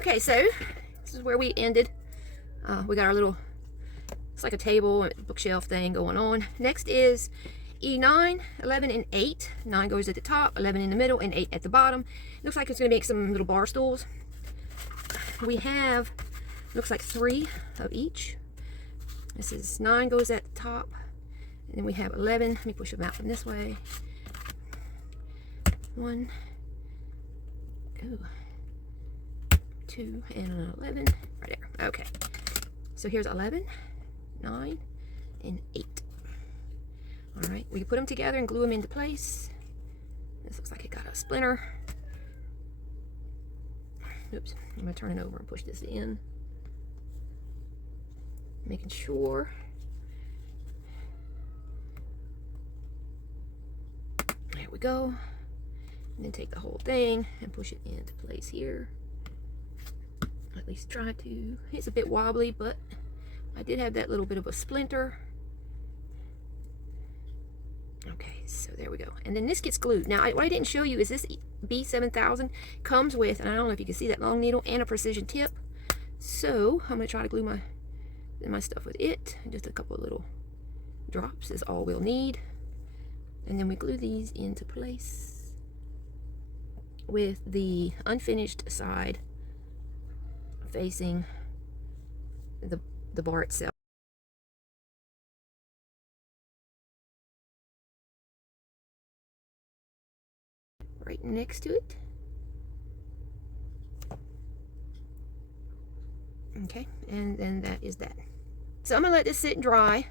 Okay, so this is where we ended. We got our little, it's like a table and bookshelf thing going on. Next is E9, 11, and 8. 9 goes at the top, 11 in the middle, and 8 at the bottom. Looks like it's going to make some little bar stools. We have, looks like 3 of each. This is 9 goes at the top, and then we have 11. Let me push them out from this way. 1, 2, and 11 right there. Okay, so here's 11, 9, and 8. All right, we can put them together and glue them into place. This looks like it got a splinter. Oops, I'm gonna turn it over and push this in, making sure. There we go. And then take the whole thing and push it into place here. At least try to. It's a bit wobbly, but I did have that little bit of a splinter. Okay, so there we go. And then this gets glued. Now, what I didn't show you is this B7000 comes with, and I don't know if you can see that long needle and a precision tip. So I'm gonna try to glue my stuff with it. Just a couple of little drops is all we'll need. And then we glue these into place with the unfinished side facing the bar itself. Right next to it. Okay, and then that is that. So I'm gonna let this sit and dry.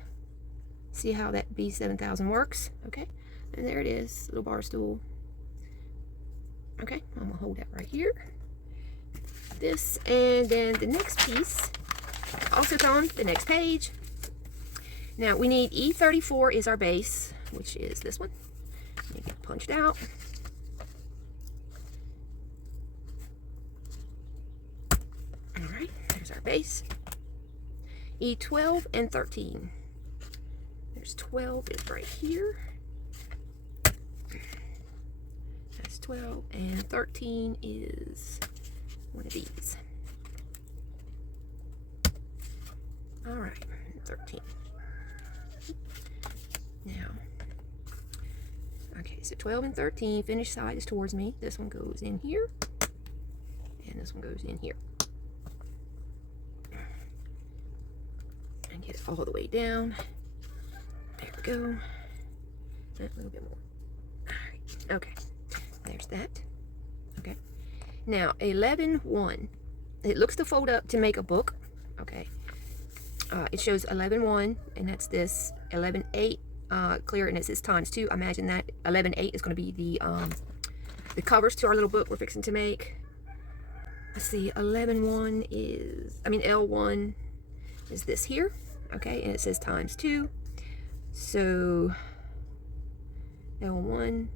See how that B7000 works. Okay, and there it is, little bar stool. Okay, I'm gonna hold that right here. This, and then the next piece also is on the next page. Now we need E34 is our base, which is this one. Let me get it punched out. All right, there's our base. E12 and 13. There's 12 is right here. That's 12, and 13 is one of these. All right, 13. Now, okay, so 12 and 13, finished side is towards me. This one goes in here, and this one goes in here. And get it all the way down. There we go. A little bit more. All right, okay, there's that. Okay. Now, 11-1, it looks to fold up to make a book, okay. It shows 11-1, and that's this. 11-8, clear, and it says ×2. I imagine that 11-8 is going to be the covers to our little book we're fixing to make. Let's see, 11-1 is, L1 is this here, okay, and it says ×2. So, L1,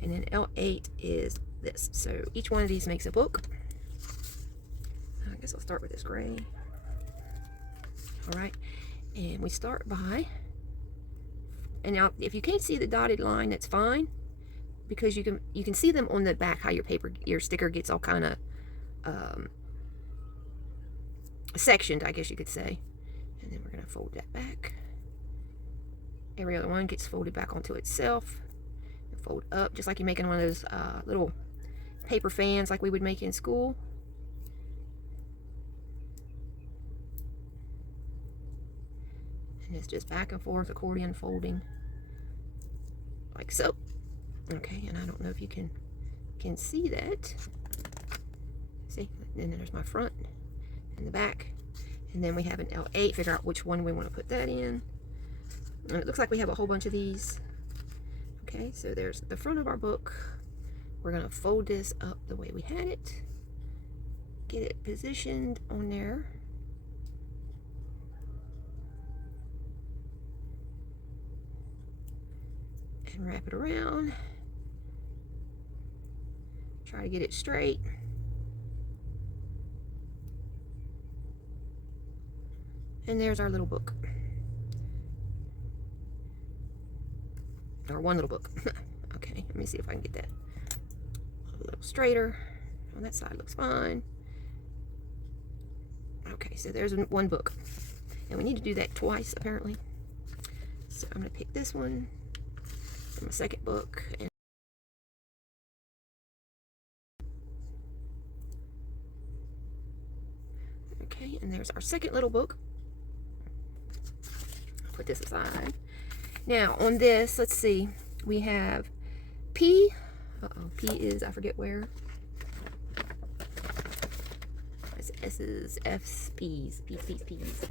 and then L8 is this. So each one of these makes a book. I guess I'll start with this gray. All right, and we start by, and now if you can't see the dotted line, that's fine, because you can see them on the back, how your sticker gets all kind of sectioned, I guess you could say. And then we're gonna fold that back. Every other one gets folded back onto itself. And fold up, just like you're making one of those little paper fans like we would make in school. And it's just back and forth, accordion folding, like so. Okay, and I don't know if you can see that. See, and then there's my front and the back, and then we have an L8. Figure out which one we want to put that in. And it looks like we have a whole bunch of these. Okay, so there's the front of our book. We're gonna fold this up the way we had it, get it positioned on there. And wrap it around. Try to get it straight. And there's our little book. Or one little book. Okay, let me see if I can get that a little straighter. on that side looks fine. Okay, so there's one book. And we need to do that twice, apparently. So I'm going to pick this one from a second book. And okay, and there's our second little book. Put this aside. Now, on this, let's see. We have P. Uh-oh, P is, I forget where. It's S's, F's, P's, P's.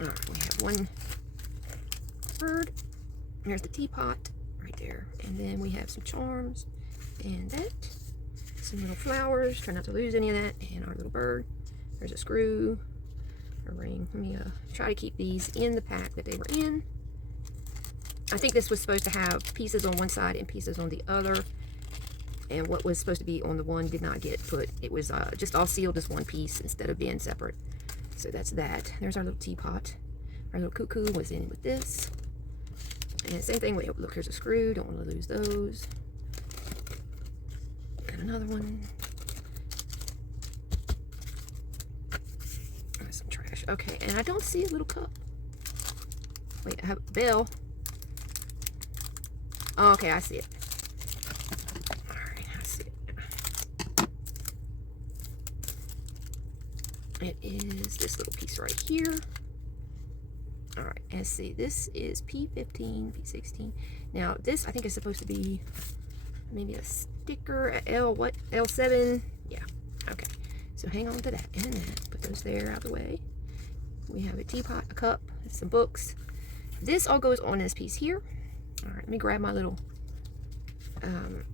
All right, we have one bird. There's the teapot right there. And then we have some charms and that. Some little flowers. Try not to lose any of that. And our little bird. There's a screw, a ring. Let me try to keep these in the pack that they were in. I think this was supposed to have pieces on one side and pieces on the other. And what was supposed to be on the one did not get put. It was just all sealed as one piece instead of being separate. So that's that. There's our little teapot. Our little cuckoo was in with this. And same thing. Wait, look, here's a screw. Don't want to lose those. And another one. There's some trash. Okay, and I don't see a little cup. Wait, I have a bell. Oh, okay, I see it. It is this little piece right here. All right, let's see. This is P15, P16. Now, this I think is supposed to be maybe a sticker, L7. Yeah, okay. So hang on to that and that. Put those there out of the way. We have a teapot, a cup, some books. This all goes on this piece here. All right, let me grab my little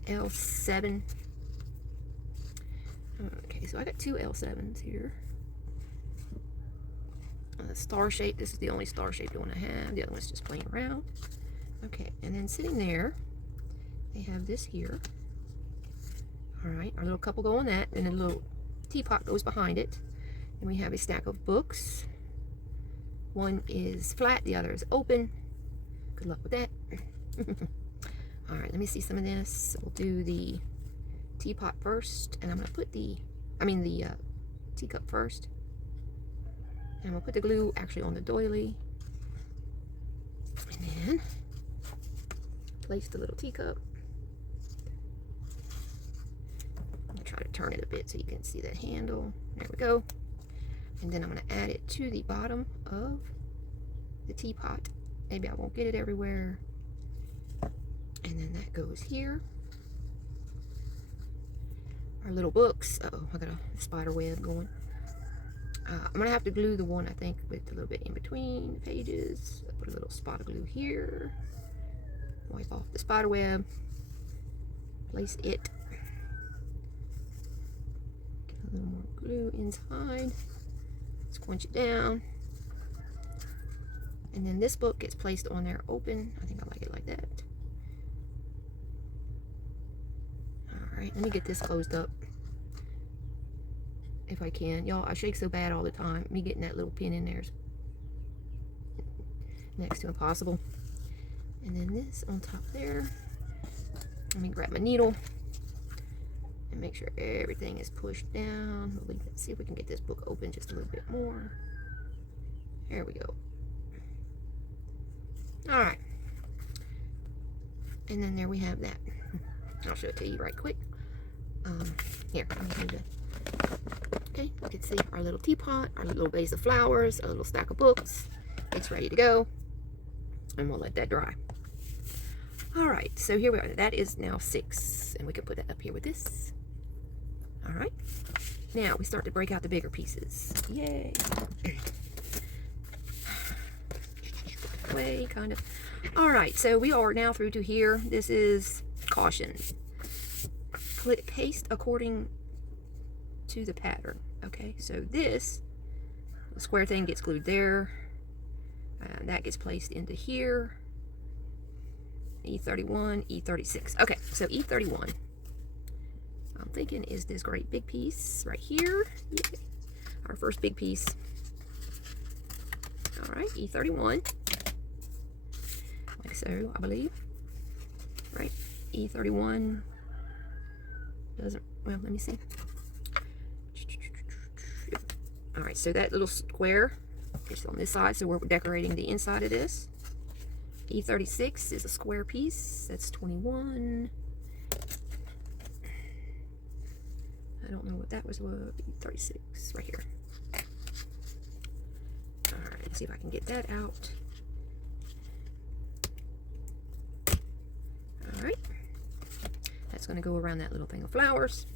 L7. Okay, so I got two L7s here. Star shape. This is the only star shaped one I have. The other one's just plain round. Okay, and then sitting there, they have this here. All right, our little cup will go on that, and then a little teapot goes behind it. And we have a stack of books. One is flat, the other is open. Good luck with that. All right, let me see some of this. We'll do the teapot first, and I'm gonna put the teacup first. And we'll put the glue actually on the doily. And then place the little teacup. I'm gonna try to turn it a bit so you can see the handle. There we go. And then I'm gonna add it to the bottom of the teapot. Maybe I won't get it everywhere. And then that goes here. Our little books. Uh-oh, I got a spider web going. I'm gonna have to glue the one, I think, with a little bit in between the pages. I'll put a little spot of glue here. Wipe off the spider web. Place it. Get a little more glue inside. Squinch it down. And then this book gets placed on there open. I think I like it like that. Alright, let me get this closed up. If I can. Y'all, I shake so bad all the time. Me getting that little pin in there is next to impossible. And then this on top there. Let me grab my needle and make sure everything is pushed down. We'll see if we can get this book open just a little bit more. There we go. All right. And then there we have that. I'll show it to you right quick. Here, I'm gonna do that. Okay, you can see our little teapot, our little vase of flowers, a little stack of books. It's ready to go. And we'll let that dry. All right, so here we are. That is now 6. And we can put that up here with this. All right. Now we start to break out the bigger pieces. Yay. Way, kind of. All right, so we are now through to here. This is caution. Paste according to the pattern. Okay, so this square thing gets glued there, and that gets placed into here. E31, E36. Okay, so E31, I'm thinking is this great big piece right here. Yeah. Our first big piece. All right, E31, like so, I believe. Right, E31. Doesn't, well, let me see. All right, so that little square is on this side, so we're decorating the inside of this. E36 is a square piece. That's 21. I don't know what that was. E36 right here. All right, let's see if I can get that out. All right, that's going to go around that little thing of flowers.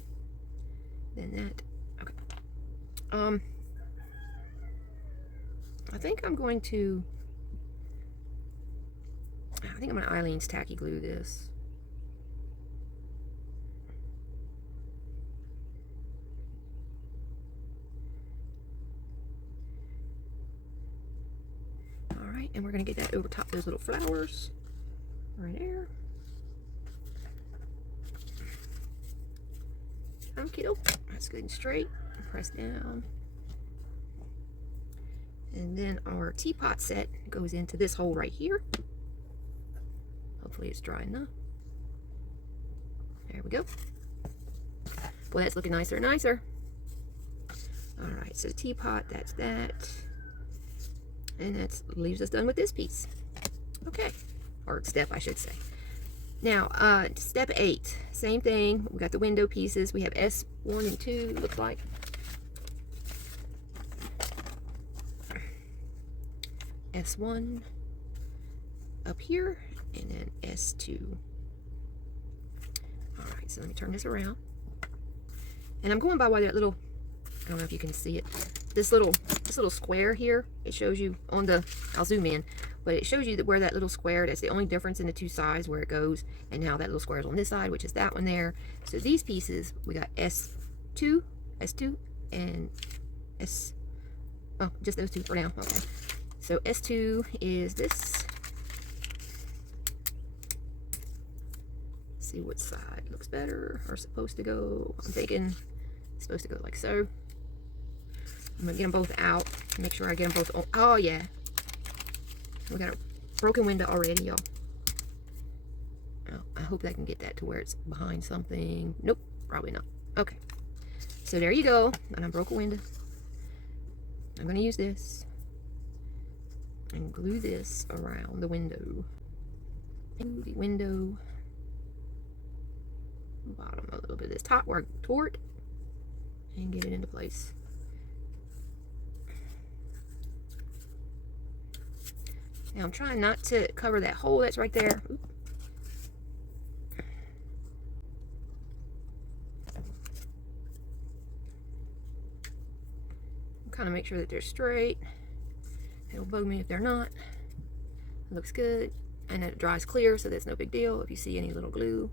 Then that. Okay. I think I'm going to Eileen's tacky glue this. All right, and we're going to get that over top those little flowers right there. Okay, that's good and straight. Press down. And then our teapot set goes into this hole right here. Hopefully it's dry enough. There we go. Well, that's looking nicer and nicer. All right, so the teapot, that's that. And that leaves us done with this piece. Okay, or step, I should say. Now, step 8, same thing. We got the window pieces. We have S1 and 2, looks like. S1 up here, and then S2. All right, so let me turn this around. And I'm going by that little, I don't know if you can see it, this little square here. It shows you on the, I'll zoom in, but it shows you that where that little square, that's the only difference in the two sides where it goes. And now that little square is on this side, which is that one there. So these pieces, we got S2, and S, oh, just those two for now, okay. So S2 is this. See what side looks better or supposed to go. I'm thinking it's supposed to go like so. I'm gonna get them both out. Make sure I get them both on. Oh yeah. We got a broken window already, y'all. Oh, I hope I can get that to where it's behind something. Nope, probably not. Okay. So there you go. And I broke a window. I'm gonna use this and glue this around the window. Glue the window. Bottom a little bit of this top work toward and get it into place. Now I'm trying not to cover that hole that's right there. Oop. Kind of make sure that they're straight. It'll bug me if they're not. It looks good, and it dries clear, so that's no big deal if you see any little glue.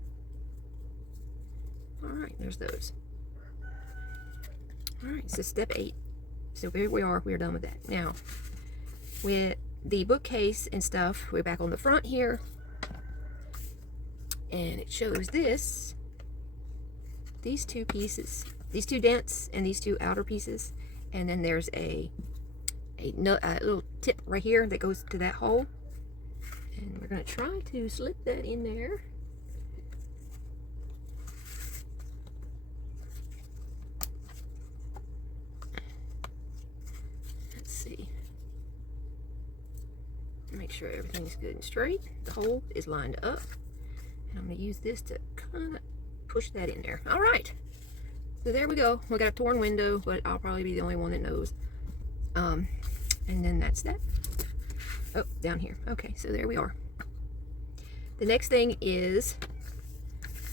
All right, there's those. All right, so step 8. So here we are done with that. Now, with the bookcase and stuff, we're back on the front here, and it shows these two pieces, these two dents and these two outer pieces, and then there's a little tip right here that goes to that hole, and we're going to try to slip that in there. Let's see. Make sure everything's good and straight. The hole is lined up, and I'm going to use this to kind of push that in there. All right, so there we go. We got a torn window, but I'll probably be the only one that knows. And then that's that. Oh, down here. Okay, so there we are. The next thing is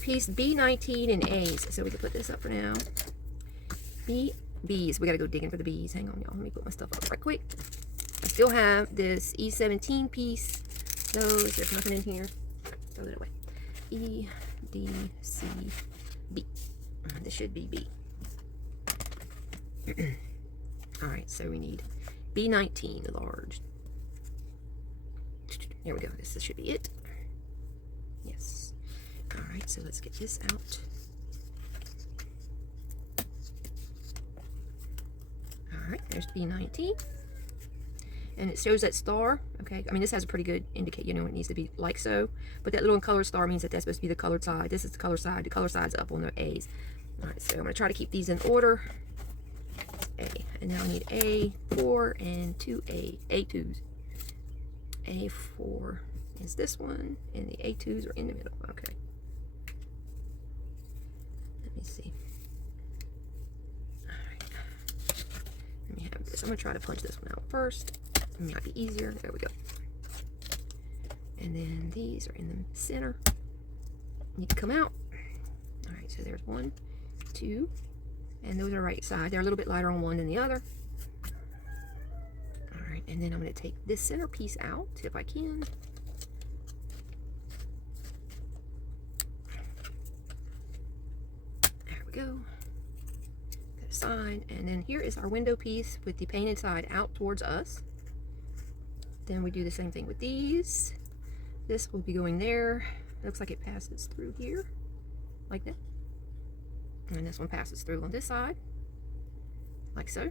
piece B19 and A's. So we can put this up for now. B's. We gotta go digging for the B's. Hang on, y'all. Let me put my stuff up right quick. I still have this E17 piece. Those, there's nothing in here. Throw that away. E, D, C, B. This should be B. All right, so we need B19 large. There we go. This should be it. Yes. All right, so let's get this out. All right, there's B19. and it shows that star. Okay, I mean, this has a pretty good indicator, you know, it needs to be like so, but that little colored star means that that's supposed to be the colored side. This is the color side. The color side's up on the A's. All right, so I'm gonna try to keep these in order. A, and now I need A4 and 2A, A2s. A4 is this one, and the A2s are in the middle. Okay. Let me see. All right. Let me have this. I'm gonna try to punch this one out first. It might be easier. There we go. And then these are in the center. Need to come out. All right, so there's 1, 2, and those are right side. They're a little bit lighter on one than the other. All right, and then I'm going to take this center piece out if I can. There we go. That side, and then here is our window piece with the painted side out towards us. Then we do the same thing with these. This will be going there. Looks like it passes through here, like that. And this one passes through on this side, like so.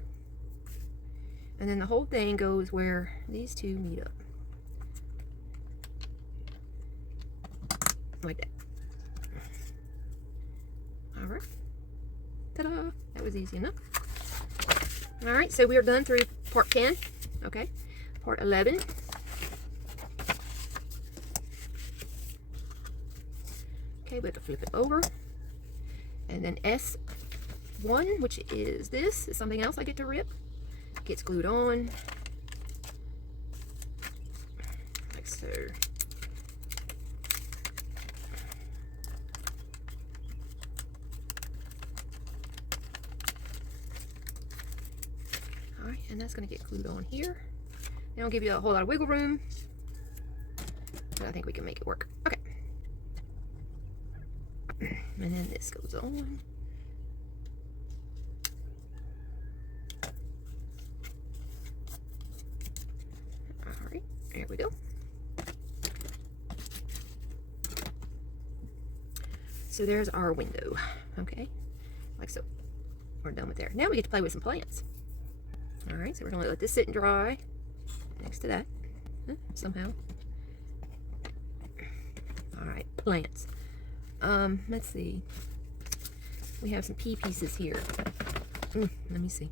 And then the whole thing goes where these two meet up, like that. All right, ta-da, that was easy enough. All right, so we are done through part 10, okay. Part 11. Okay, we have to flip it over. And then S1, which is this, is something else I get to rip. Gets glued on, like so. All right, and that's gonna get glued on here. They don't give you a whole lot of wiggle room, but I think we can make it work. Okay. And then this goes on. All right, there we go. So there's our window, okay? Like so. We're done with there. Now we get to play with some plants. All right, so we're gonna let this sit and dry next to that, somehow. All right, plants. Let's see. We have some pea pieces here. Let me see.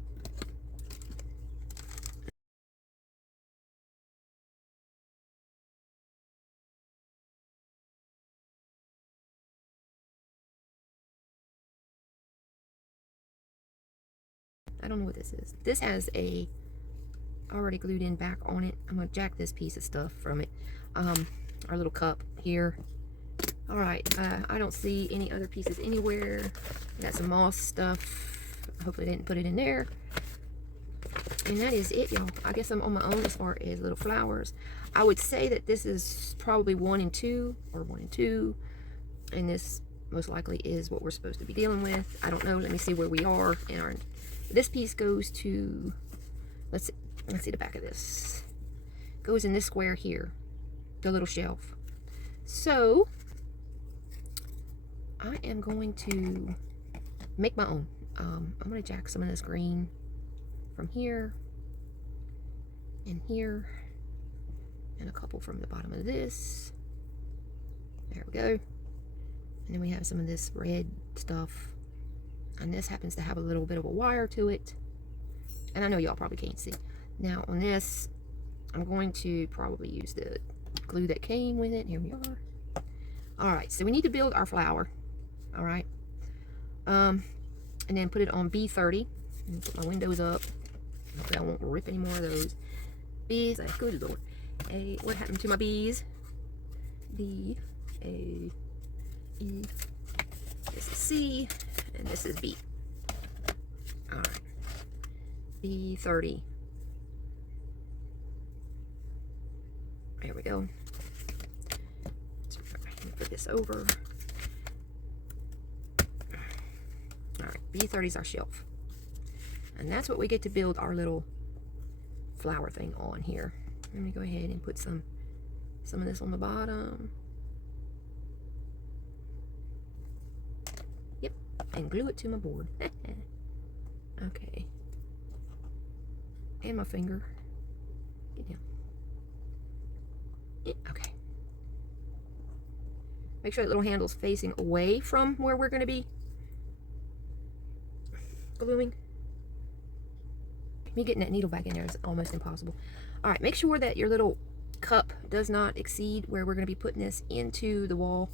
I don't know what this is. This has a already glued in back on it. I'm gonna jack this piece of stuff from it. Our little cup here. All right, I don't see any other pieces anywhere. Got some moss stuff. Hopefully they didn't put it in there. And that is it, y'all. I guess I'm on my own as far as little flowers. I would say that this is probably 1 and 2, or 1 and 2. And this most likely is what we're supposed to be dealing with. I don't know. Let me see where we are. In our, this piece goes to, let's see the back of this. Goes in this square here, the little shelf. So I am going to make my own. I'm going to jack some of this green from here and here, and a couple from the bottom of this. There we go. And then we have some of this red stuff, and this happens to have a little bit of a wire to it, and I know y'all probably can't see. Now on this, I'm going to probably use the glue that came with it. Here we are. All right, so we need to build our flower. All right, and then put it on B30. Put my windows up. Hopefully I won't rip any more of those. Bees, good Lord. What happened to my bees? B, A, E. This is C, and this is B. All right, B30. There we go. Put this over. All right, B30 is our shelf. And that's what we get to build our little flower thing on here. Let me go ahead and put some of this on the bottom. Yep, and glue it to my board. Okay. And my finger. Get down. Yeah, okay. Make sure that little handle's facing away from where we're going to be gluing. Me getting that needle back in there is almost impossible. All right, make sure that your little cup does not exceed where we're going to be putting this into the wall.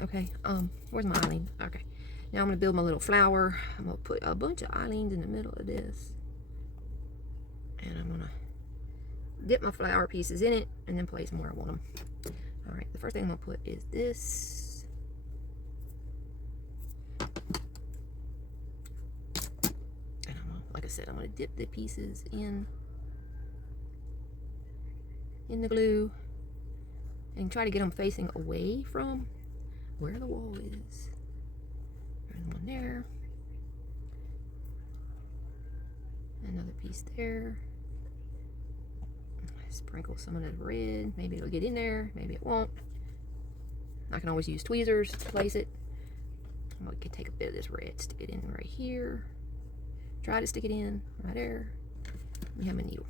Okay, where's my eyeling? Okay, now I'm going to build my little flower. I'm going to put a bunch of eyelings in the middle of this. And I'm going to dip my flower pieces in it and then place them where I want them. All right, the first thing I'm going to put is this. And like I said, I'm going to dip the pieces in the glue and try to get them facing away from where the wall is. There's one there. Another piece there. Sprinkle some of that red. Maybe it'll get in there, maybe it won't. I can always use tweezers to place it. I'm going to take a bit of this red, stick it in right here. Try to stick it in right there. We have a needle.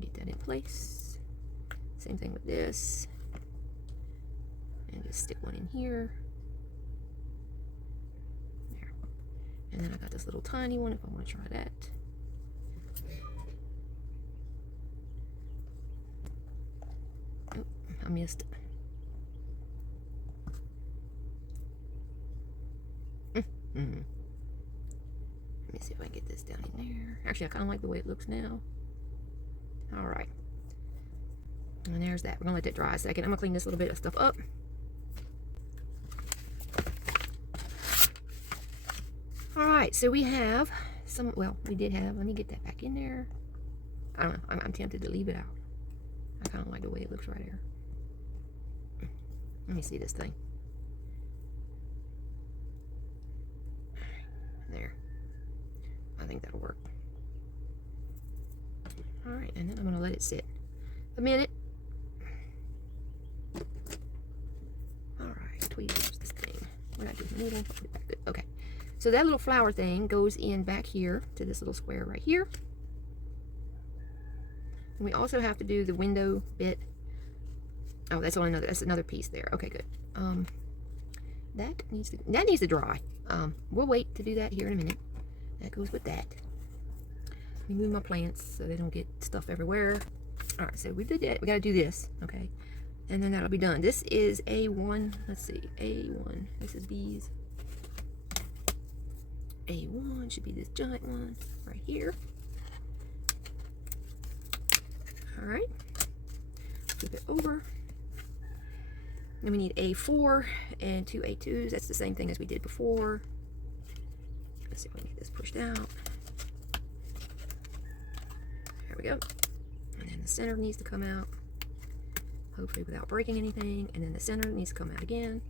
Get that in place. Same thing with this. And just stick one in here. There. And then I got this little tiny one if I want to try that. Oh, I missed it. Let me see if I can get this down in there. Actually, I kind of like the way it looks now. All right. And there's that. We're going to let that dry a second. I'm going to clean this little bit of stuff up. All right, so we have some, well, we did have, let me get that back in there. I don't know. I'm tempted to leave it out. I kind of like the way it looks right here. Let me see this thing. There. I think that'll work. All right, and then I'm going to let it sit a minute. All right, tweezers this thing. What did I do with the needle? Put it back good. Okay. So that little flower thing goes in back here to this little square right here. And we also have to do the window bit. Oh, that's another piece there. Okay, good. That needs to dry. We'll wait to do that here in a minute. That goes with that. Let me move my plants so they don't get stuff everywhere. All right, so we did that. We got to do this, okay? And then that'll be done. This is A1. Let's see, A1. This is these. A1 should be this giant one right here. All right. Flip it over. Then we need A4 and 2 A2s. That's the same thing as we did before. Let's see if we can get this pushed out. There we go. And then the center needs to come out, hopefully without breaking anything. And then the center needs to come out again,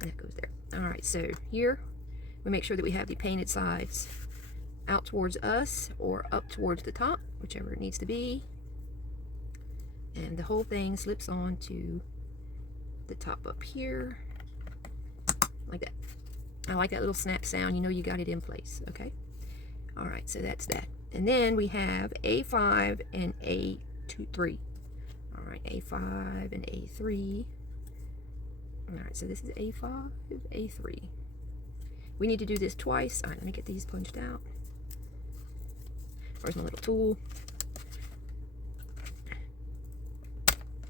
and that goes there. All right, so here we make sure that we have the painted sides out towards us or up towards the top, whichever it needs to be. And the whole thing slips on to the top up here, like that. I like that little snap sound. You know you got it in place, okay? All right, so that's that. And then we have A5 and A3. All right, A5 and A3. All right, so this is A5, A3. We need to do this twice. All right, let me get these punched out. Where's my little tool?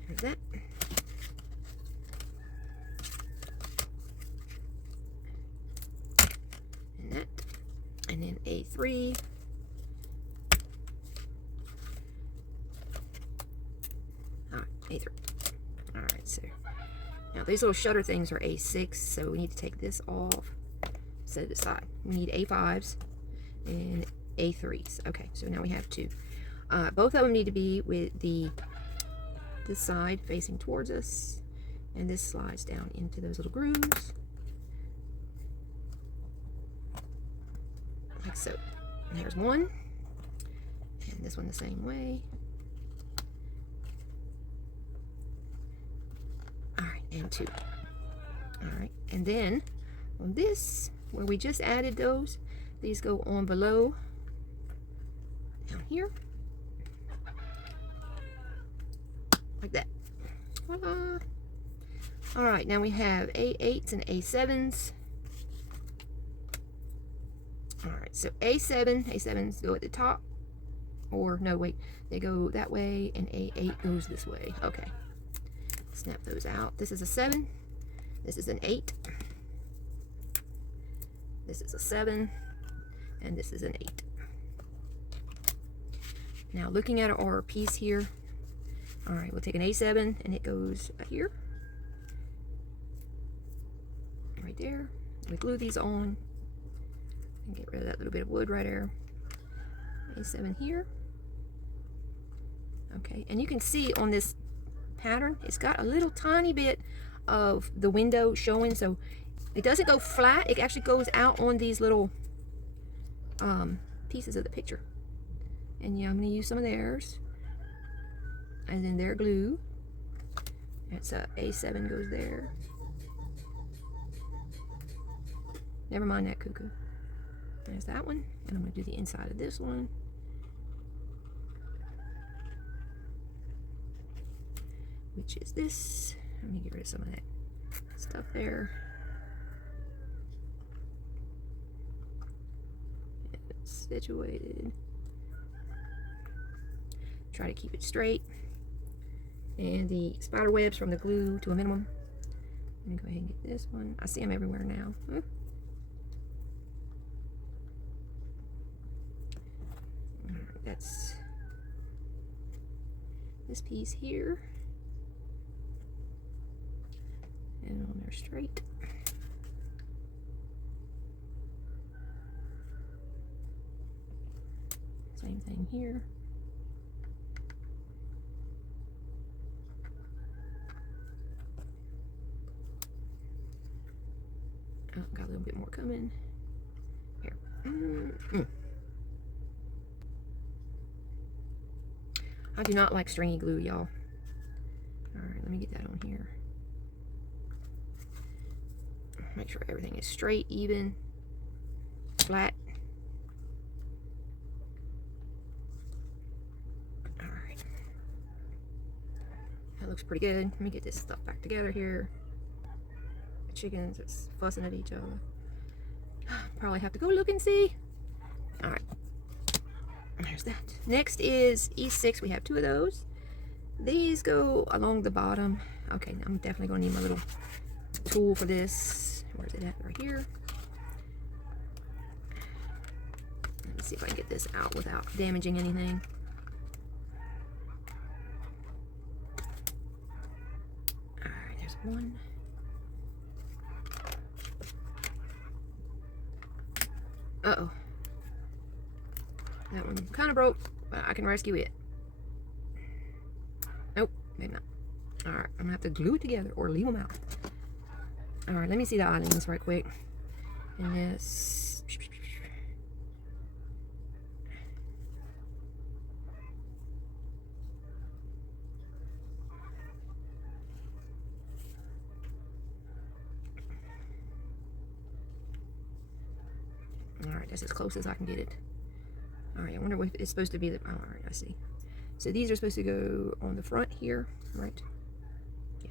There's that. And that. And then A3. All right, A3. All right, so now these little shutter things are A6, so we need to take this off, set it aside. We need A5s and A3s. Okay, so now we have two. Both of them need to be with this side facing towards us, and this slides down into those little grooves, like so. And there's one, and this one the same way. All right, and two. All right, and then on this, where we just added those, these go on below, down here. like that. Voila. All right, now we have A8s and A7s. All right, so A7s go at the top, or no, wait, they go that way, and A8 goes this way. Okay, snap those out. This is a 7, this is an 8, this is a 7, and this is an 8. Now looking at our piece here, all right, we'll take an A7 and it goes here, right there. We glue these on and get rid of that little bit of wood right there. A7 here. Okay, and you can see on this pattern, it's got a little tiny bit of the window showing, so it doesn't go flat, it actually goes out on these little pieces of the picture. And yeah, I'm going to use some of theirs. And then their glue. It's a A7 goes there. Never mind that, Cuckoo. There's that one. And I'm going to do the inside of this one. Which is this. Let me get rid of some of that stuff there. And it's situated. Try to keep it straight. And the spider webs from the glue to a minimum. Let me go ahead and get this one. I see them everywhere now. All right, that's this piece here. And on there straight. Same thing here. Oh, got a little bit more coming. Here. I do not like stringy glue, y'all. Alright, let me get that on here. Make sure everything is straight, even, flat. Alright. That looks pretty good. Let me get this stuff back together here. Chickens that's fussing at each other. Probably have to go look and see. All right, there's that. Next is E6. We have 2 of those. These go along the bottom. Okay, I'm definitely gonna need my little tool for this. Where's it at? Right here. Let me see if I can get this out without damaging anything. All right, there's one. Uh-oh. That one kind of broke, but I can rescue it. Nope, maybe not. Alright, I'm gonna have to glue it together or leave them out. Alright, let me see the islands right quick. And this. Alright, that's as close as I can get it. Alright, I wonder if it's supposed to be the... Alright, I see. So these are supposed to go on the front here, right? Yeah.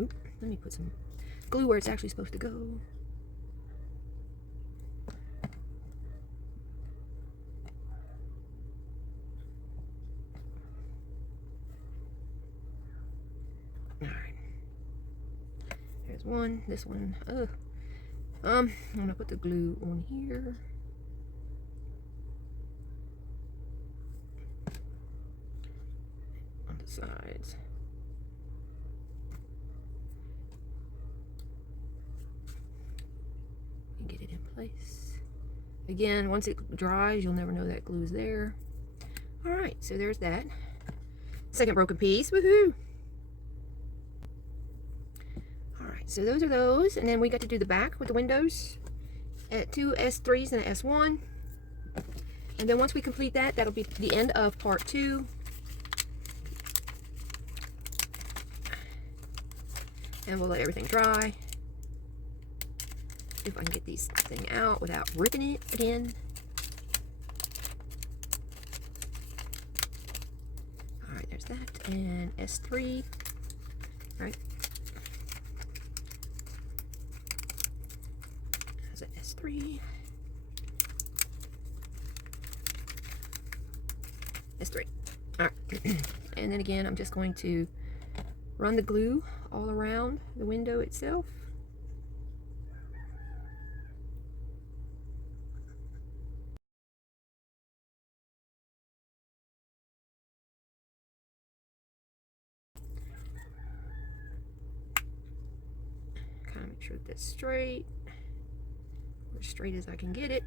Oop, let me put some glue where it's actually supposed to go. One, this one, I'm gonna put the glue on here. On the sides. And get it in place. Again, once it dries, you'll never know that glue's there. Alright, so there's that. Second broken piece, woohoo! So those are those, and then we got to do the back with the windows at 2 S3s and an S1. And then once we complete that, that'll be the end of part 2. And we'll let everything dry. If I can get these thing out without ripping it again. All right, there's that. And S3, right? There's an S3. S3. All right. And then again, I'm just going to run the glue all around the window itself. Kind of make sure that that's straight, as straight as I can get it.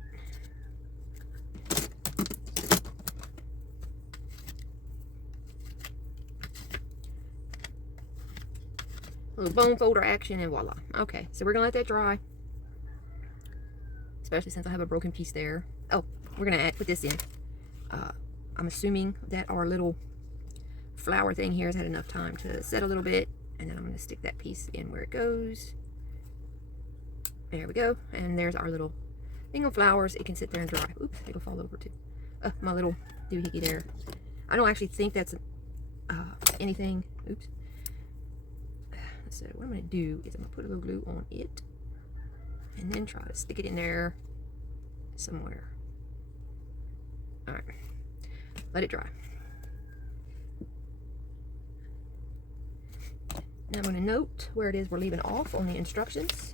A little bone folder action and voila. Okay, so we're gonna let that dry, especially since I have a broken piece there. Oh, we're gonna put this in. I'm assuming that our little flower thing here has had enough time to set a little bit, and then I'm gonna stick that piece in where it goes. There we go, and there's our little thing of flowers. It can sit there and dry. Oops, it'll fall over too. My little doohickey there. I don't actually think that's anything. Oops. So what I'm going to do is I'm going to put a little glue on it and then try to stick it in there somewhere. All right, let it dry. Now I'm going to note where it is we're leaving off on the instructions.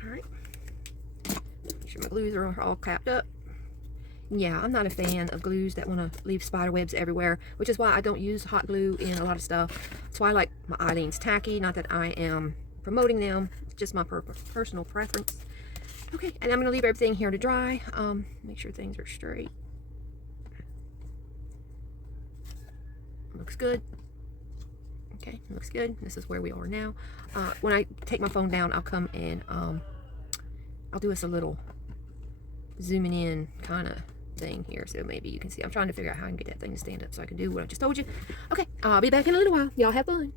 All right, make sure my glues are all capped up. Yeah, I'm not a fan of glues that want to leave spider webs everywhere, which is why I don't use hot glue in a lot of stuff. That's why I like my Eileen's tacky. Not that I am promoting them, it's just my personal preference. Okay, and I'm going to leave everything here to dry. Make sure things are straight. Looks good. Okay, looks good. This is where we are now. When I take my phone down, I'll come and I'll do us a little zooming in kind of thing here, so maybe you can see. I'm trying to figure out how I can get that thing to stand up so I can do what I just told you. Okay, I'll be back in a little while. Y'all have fun.